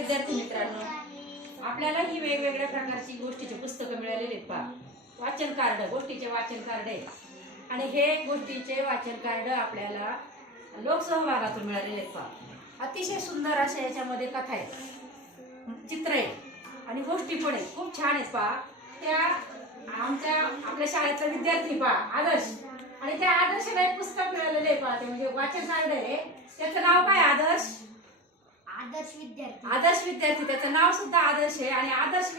विद्यार्थी मित्रांनो, आपल्याला ही वेगवेगळ्या प्रकारची गोष्टीची पुस्तकं मिळालेली आहेत पहा. वाचन कार्ड, गोष्टीचे वाचन कार्ड आहे आणि हे गोष्टीचे वाचन कार्ड आपल्याला लोकसहभागातून मिळालेले आहेत पहा. अतिशय सुंदर अशा याच्यामध्ये कथा आहे, चित्र आहे आणि गोष्टी पण आहे, खूप छान आहेत पहा. त्या आपल्या शाळेतला विद्यार्थी पहा आदर्श, आणि त्या आदर्शला एक पुस्तक मिळालेलं आहे पहा. ते म्हणजे वाचन कार्ड आहे. त्याचं नाव काय? आदर्श विद्यार्थी. आदर्श विद्यार्थी, त्याचं नाव सुद्धा आदर्श आहे. आणि आदर्श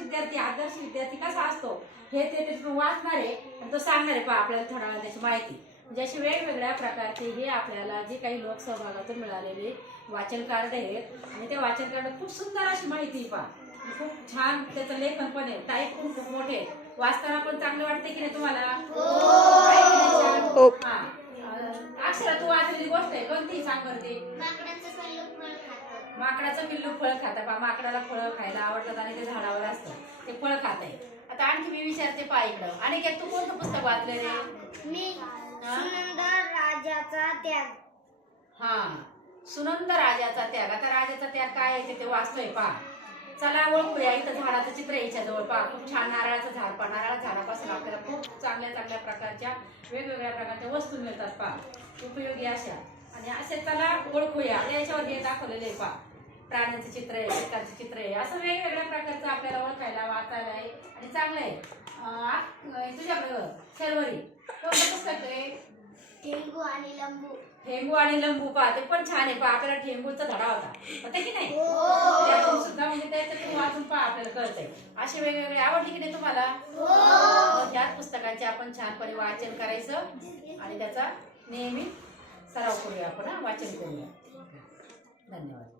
विद्यार्थी कसा असतो हे ते वाचणार आहे आणि तो सांगणार आहे पहा आपल्याला थोडा वेळ त्याची माहिती. म्हणजे अशी वेगवेगळ्या प्रकारचे हे आपल्याला जे काही लोकसहभागातून मिळालेले वाचन कार्ड आहेत आणि त्या वाचन कार्ड खूप सुंदर अशी माहिती पहा. खूप छान त्याचं लेखन पण आहे, टाईप पण खूप मोठे आहे, वाचताना पण चांगलं वाटते की नाही तुम्हाला? अक्षरा, तू वाचलेली गोष्ट आहे कोणती सांग करते? माकडाचं पिल्लू फळ खातं पहा. माकडाला फळं खायला आवडतात आणि ते झाडावर असतं, ते फळ खात आहे. आता आणखी मी विचारते पहा इकडं, आणि तू कोणतं पुस्तक वाचलं रे? मी सुनंद राजाचा त्याग. हा, सुनंद राजाचा त्याग. आता राजाचा त्याग काय आहे ते वाचतोय पहा. चला ओळखूया. इथं झाडाचं चित्र याच्या जवळ पहा. खूप छान नारळाचं झाड पहा. नारळाच्या झाडापासून आपल्याला खूप चांगल्या प्रकारच्या वेगवेगळ्या प्रकारच्या वस्तू मिळतात पहा, उपयोगी अशा. आणि असे चला ओळखूया. याच्यावर हे दाखवलेले आहे पहा, प्राण्यांचं चित्र आहे, पिकाचं चित्र आहे, असं वेगवेगळ्या प्रकारचं आपल्याला ओळखायला वाचायला आहे आणि चांगलं आहे. तुझ्याकडं शर्वरी कोणतं पुस्तक आहे? ठेंगू आणि लंबू. ठेंगू आणि लंबू पहा, ते पण छान आहे पहा. आपल्याला ठेंगूचा धडा होता होता की नाही? त्यातून सुद्धा म्हणजे त्याच्यातून वाचून पहा आपल्याला कळतंय. असे वेगवेगळे आवडले की नाही तुम्हाला? याच पुस्तकांचे आपण छानपणे वाचन करायचं आणि त्याचा नेहमी सराव करूया आपण, वाचन करूया. धन्यवाद.